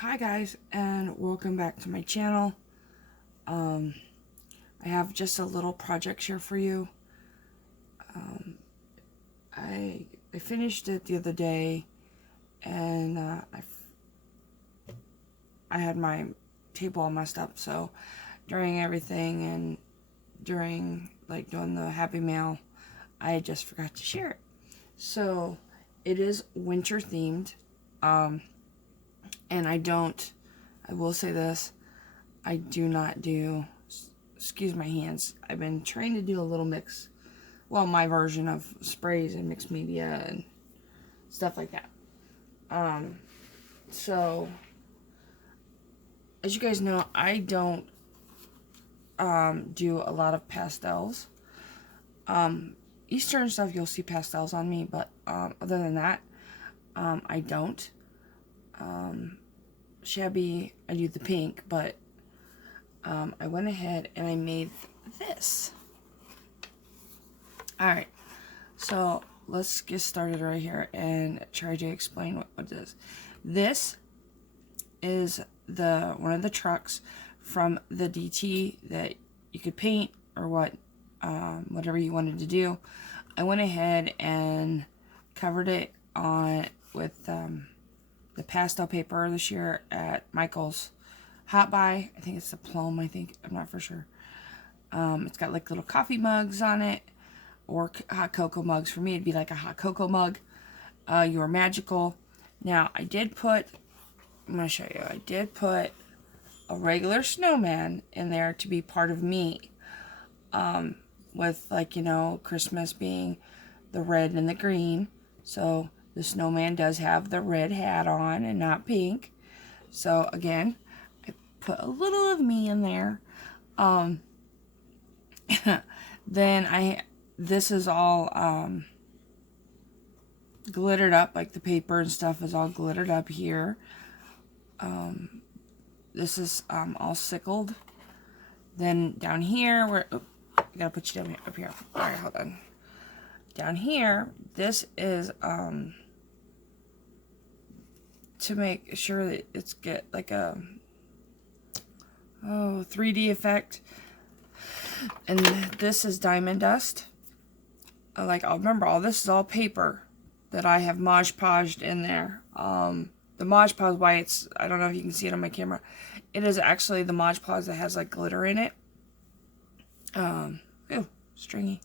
Hi guys, and welcome back to my channel. I have just a little project here for you. I finished it the other day, and I had my table all messed up, so during everything and during doing the Happy Mail, I just forgot to share it. So it is winter themed. And I will say this, I do not do, excuse my hands, I've been trying to do a little mix, well, my version of sprays and mixed media and stuff like that. So, as you guys know, I don't do a lot of pastels. Easter and stuff, you'll see pastels on me, but other than that, I don't. Shabby, I do the pink, but I went ahead and I made this. Alright, so let's get started right here and try to explain what it is. This is one of the trucks from the DT that you could paint or whatever you wanted to do. I went ahead and covered it on with the pastel paper this year at Michael's Hot Buy. I think it's the plum, I'm not for sure. It's got like little coffee mugs on it, or hot cocoa mugs. For me, it'd be like a hot cocoa mug. You're magical. Now, I'm going to show you. I did put a regular snowman in there to be part of me. With Christmas being the red and the green. So the snowman does have the red hat on and not pink. So again, I put a little of me in there. Then this is all glittered up, like the paper and stuff is all glittered up here. This is all sickled. Then down here, I gotta put you down up here. Alright, hold on. Down here, this is to make sure that it's get like a 3D effect. And this is diamond dust. I'll remember, all this is all paper that I have Mod Podged in there. The Mod Podge, why I don't know if you can see it on my camera. It is actually the Mod Podge that has like glitter in it. Ew, stringy.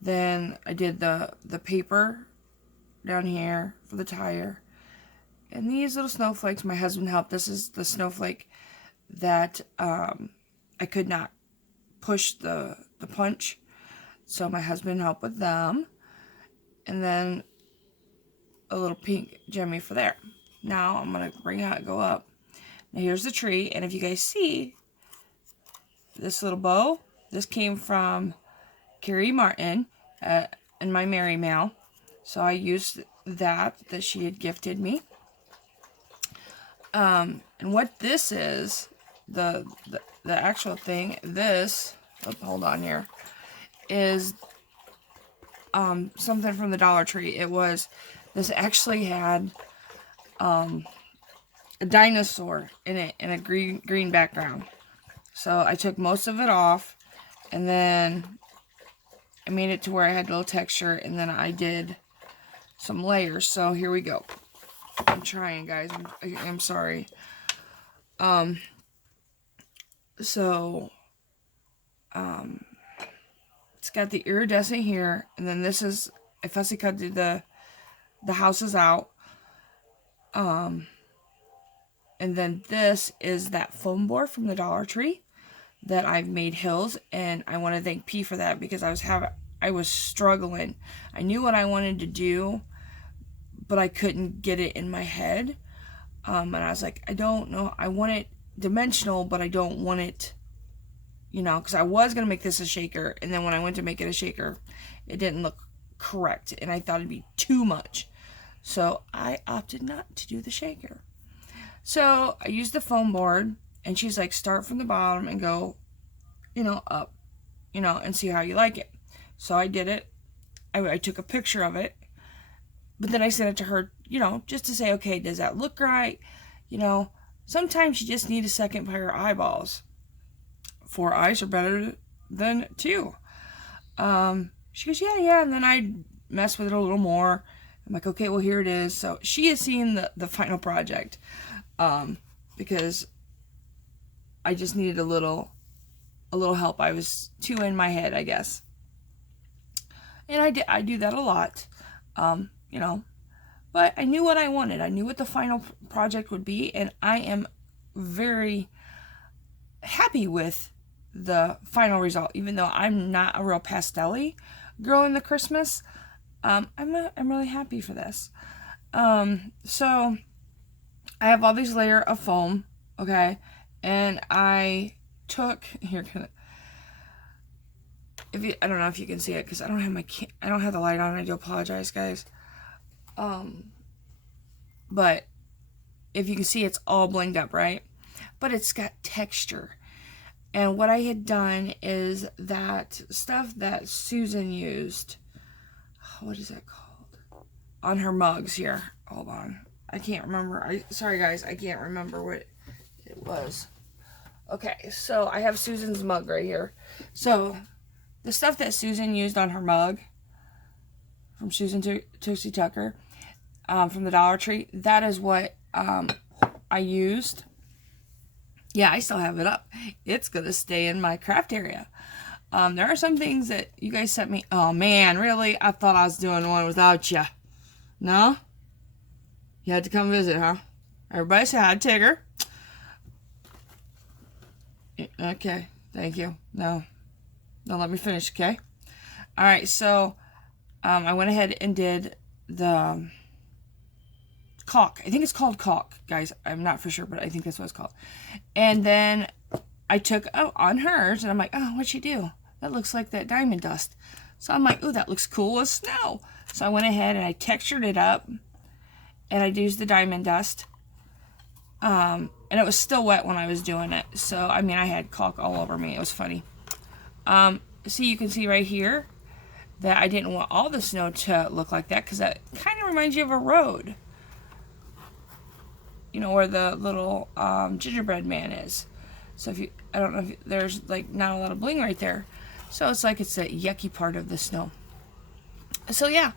Then I did the paper down here for the tire. And these little snowflakes, my husband helped. This is the snowflake that I could not push the punch. So my husband helped with them. And then a little pink jemmy for there. Now I'm going to go up. Now here's the tree. And if you guys see this little bow, this came from Carrie Martin in my Mary mail. So I used that she had gifted me. And what this is, the actual thing, hold on here, is something from the Dollar Tree. This actually had a dinosaur in it in a green background. So I took most of it off, and then I made it to where I had a little texture, and then I did some layers. So here we go. I'm trying, guys. I'm sorry. It's got the iridescent here, and then this is, I fussy cut the houses out. And then this is that foam board from the Dollar Tree that I've made hills, and I want to thank P for that, because I was struggling. I knew what I wanted to do, but I couldn't get it in my head. And I was like, I don't know. I want it dimensional, but I don't want it, because I was going to make this a shaker. And then when I went to make it a shaker, it didn't look correct. And I thought it'd be too much. So I opted not to do the shaker. So I used the foam board, and she's like, start from the bottom and go, up, and see how you like it. So I did it. I took a picture of it. But then I sent it to her, just to say, okay, does that look right? you know, sometimes you just need a second pair of eyeballs. 4 eyes are better than 2. She goes, yeah. And then I mess with it a little more. I'm like, okay, well, here it is. So she has seen the final project, because I just needed a little help. I was too in my head, I guess. And I do that a lot, you know. But I knew what I wanted. I knew what the final project would be, and I am very happy with the final result. Even though I'm not a real pastel-y girl in the Christmas, I'm really happy for this. So I have all these layers of foam, okay, and I took here. I don't know if you can see it because I don't have the light on. I do apologize, guys. But if you can see, it's all blinged up, right? But it's got texture. And what I had done is that stuff that Susan used, what is that called? On her mugs here. Hold on. I can't remember. Sorry, guys. I can't remember what it was. Okay, so I have Susan's mug right here. So the stuff that Susan used on her mug from Susan Tootsie Tucker, from the Dollar Tree, that is what I used. Yeah, I still have it up. It's going to stay in my craft area. There are some things that you guys sent me. Oh, man, really? I thought I was doing one without you. No? You had to come visit, huh? Everybody say hi to Tigger. Okay, thank you. No, let me finish, okay? All right, so I went ahead and did the caulk. I think it's called caulk, guys. I'm not for sure, but I think that's what it's called. And then I took on hers, and I'm like, oh, what'd she do? That looks like that diamond dust. So I'm like, oh, that looks cool as snow. So I went ahead and I textured it up, and I used the diamond dust. And it was still wet when I was doing it. So, I mean, I had caulk all over me. It was funny. So you can see right here that I didn't want all the snow to look like that because that kind of reminds you of a road. You know, where the little gingerbread man is. So I don't know if there's like not a lot of bling right there. So it's like it's a yucky part of the snow. So yeah,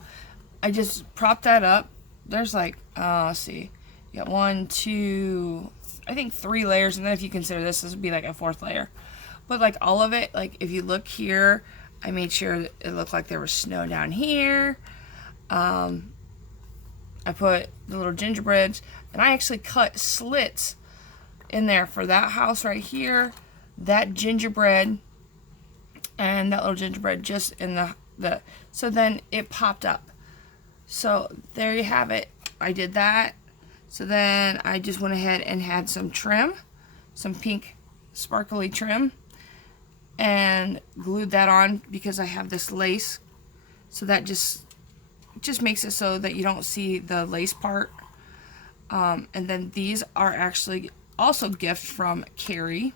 I just propped that up. There's like, let's see. You got 1, 2, I think 3 layers. And then if you consider this would be like a 4th layer. But like all of it, like if you look here, I made sure that it looked like there was snow down here. I put the little gingerbreads, and I actually cut slits in there for that house right here, that gingerbread, and that little gingerbread just in the so then it popped up. So there you have it. I did that. So then I just went ahead and had some trim, some pink sparkly trim, and glued that on because I have this lace. So that just makes it so that you don't see the lace part. And then these are actually also gift from Carrie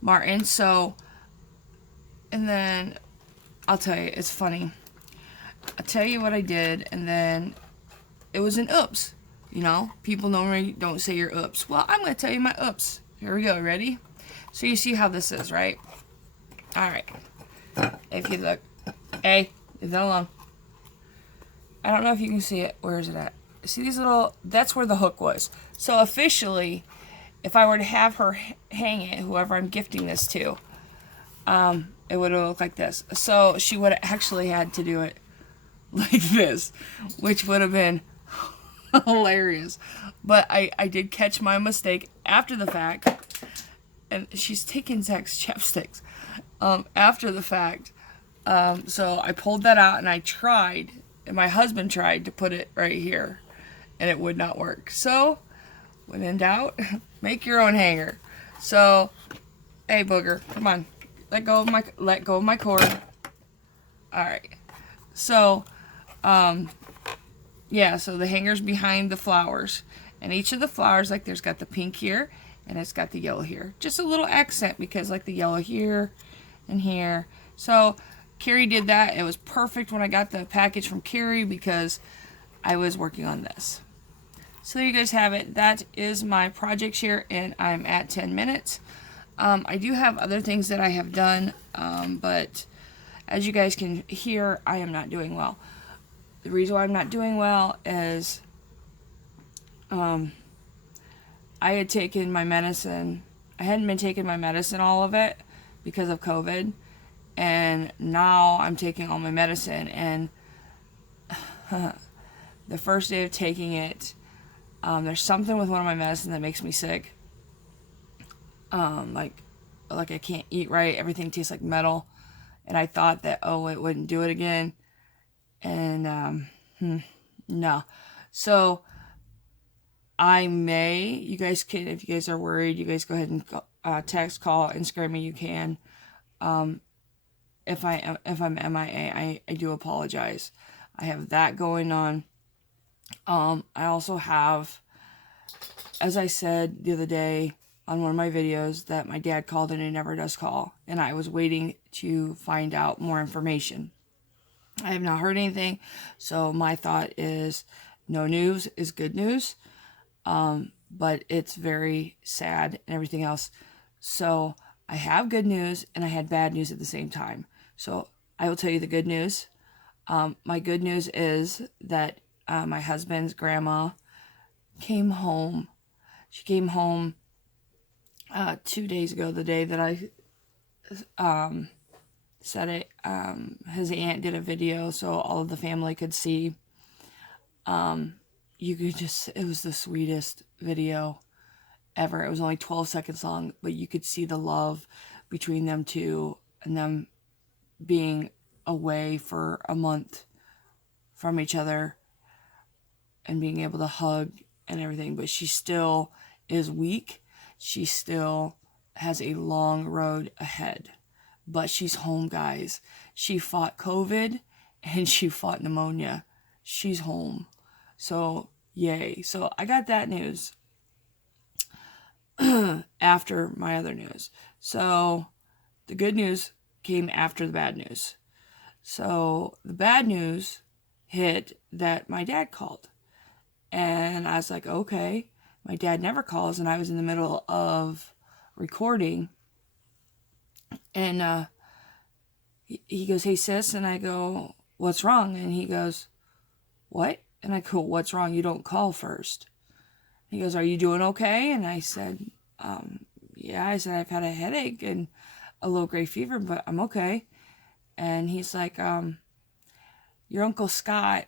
Martin. So, and then I'll tell you, it's funny. I'll tell you what I did, and then it was an oops. You know, people normally don't say your oops. Well, I'm going to tell you my oops. Here we go. Ready? So you see how this is, right? All right. If you look. Hey, leave that alone. I don't know if you can see it. Where is it at? See these little... That's where the hook was. So officially, if I were to have her hang it, whoever I'm gifting this to, it would have looked like this. So she would have actually had to do it like this, which would have been hilarious. But I did catch my mistake after the fact. And she's taking Zach's chapsticks after the fact. So I pulled that out and I tried, and my husband tried to put it right here, and it would not work. So when in doubt, make your own hanger. So, hey booger, come on, let go of my cord. All right. So, yeah. So the hanger's behind the flowers, and each of the flowers, like there's got the pink here, and it's got the yellow here. Just a little accent because like the yellow here and here. So Carrie did that. It was perfect when I got the package from Carrie because I was working on this. So there you guys have it. That is my project share, and I'm at 10 minutes. I do have other things that I have done, but as you guys can hear, I am not doing well. The reason why I'm not doing well is I had taken my medicine. I hadn't been taking my medicine, all of it, because of COVID. And now I'm taking all my medicine. And the first day of taking it, there's something with one of my medicine that makes me sick. Like I can't eat right. Everything tastes like metal. And I thought that, oh, it wouldn't do it again. And no. So you guys can, if you guys are worried, you guys go ahead and text, call, Instagram me. You can. If I'm MIA, I do apologize. I have that going on. I also have, as I said the other day on one of my videos, that my dad called and he never does call, and I was waiting to find out more information. I have not heard anything, so my thought is no news is good news, but it's very sad and everything else. So I have good news and I had bad news at the same time. So I will tell you the good news. My good news is that my husband's grandma came home. She came home 2 days ago, the day that I said it. His aunt did a video so all of the family could see. You could just, it was the sweetest video ever. It was only 12 seconds long, but you could see the love between them two, and them being away for a month from each other and being able to hug and everything. But she still is weak. She still has a long road ahead, but she's home, guys. She fought COVID and she fought pneumonia. She's home. So yay. So I got that news after my other news. So the good news came after the bad news. So the bad news hit that my dad called. And I was like, okay, my dad never calls. And I was in the middle of recording. And he goes, hey, sis. And I go, what's wrong? And he goes, what? And I go, what's wrong? You don't call first. He goes, are you doing okay? And I said, yeah. I said, I've had a headache and a low grade fever, but I'm okay. And he's like, your Uncle Scott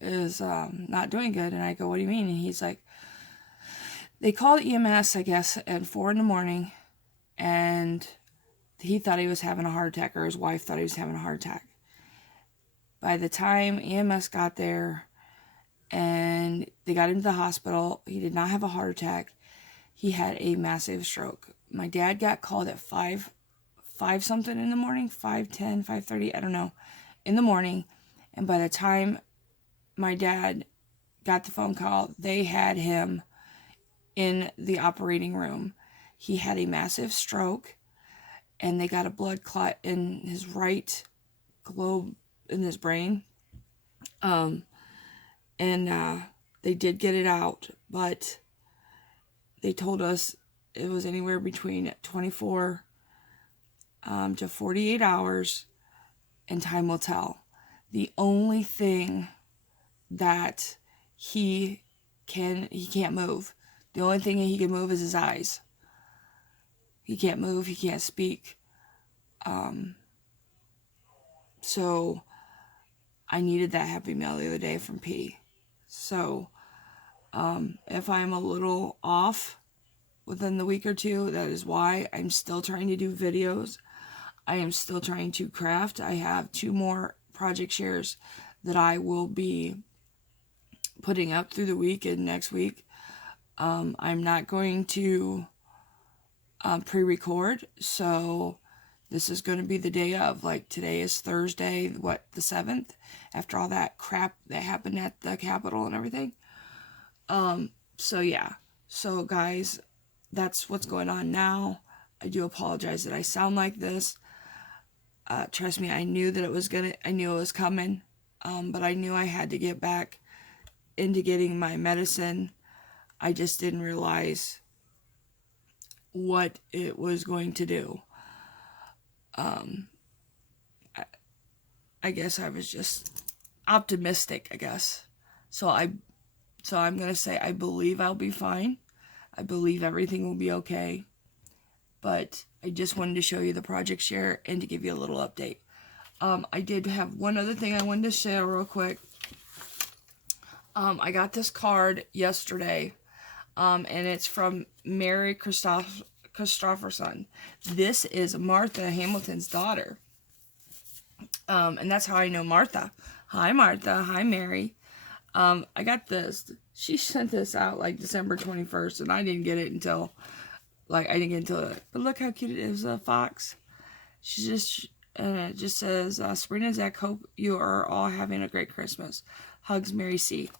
is not doing good. And I go, what do you mean? And he's like, they called EMS, I guess, at 4 a.m, and he thought he was having a heart attack, or his wife thought he was having a heart attack. By the time EMS got there and they got him to the hospital, he did not have a heart attack. He had a massive stroke. My dad got called at 5 something in the morning, 5:10, 5:30, I don't know, in the morning. And by the time my dad got the phone call, they had him in the operating room. He had a massive stroke, and they got a blood clot in his right globe in his brain. They did get it out, but they told us it was anywhere between 24 to 48 hours, and time will tell. The only thing that he can't move. The only thing he can move is his eyes. He can't move, he can't speak. So I needed that happy mail the other day from P. So if I'm a little off within the week or two, that is why. I'm still trying to do videos. I am still trying to craft. I have 2 more project shares that I will be putting up through the week and next week. I'm not going to pre-record, so this is going to be the day of. Like, today is Thursday, the 7th, after all that crap that happened at the Capitol and everything. So yeah. So guys, that's what's going on now. I do apologize that I sound like this. Trust me, I knew it was coming. But I knew I had to get back into getting my medicine. I just didn't realize what it was going to do. I guess I was just optimistic, I guess. So I'm going to say I believe I'll be fine. I believe everything will be okay. But I just wanted to show you the project share and to give you a little update. I did have one other thing I wanted to share real quick. I got this card yesterday, and it's from Mary Christopherson. This is Martha Hamilton's daughter. And that's how I know Martha. Hi, Martha. Hi, Mary. I got this. She sent this out like December 21st, and I didn't get it until, but look how cute it is, a fox. She just, and it just says, Sabrina, Zach, hope you are all having a great Christmas. Hugs, Mary C.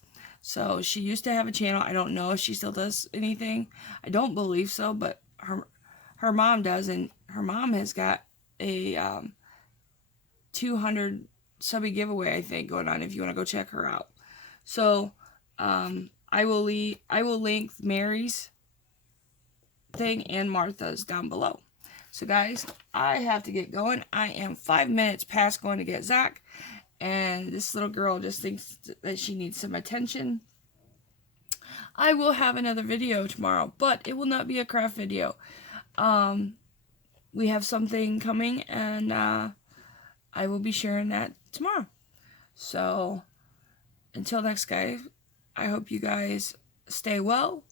So she used to have a channel. I don't know if she still does anything. I don't believe so, but her mom does, and her mom has got a 200 subby giveaway, I think, going on if you want to go check her out. So I will link Mary's thing and Martha's down below. So guys, I have to get going. I am 5 minutes past going to get Zach, and this little girl just thinks that she needs some attention. I will have another video tomorrow, but it will not be a craft video. We have something coming, and I will be sharing that tomorrow. So until next, guys, I hope you guys stay well.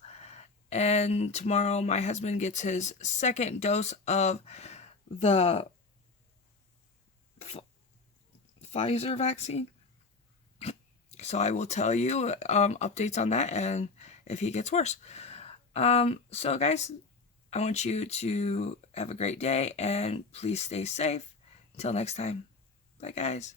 And tomorrow my husband gets his second dose of the Pfizer vaccine. So I will tell you updates on that and if he gets worse. So guys, I want you to have a great day and please stay safe. Until next time. Bye guys.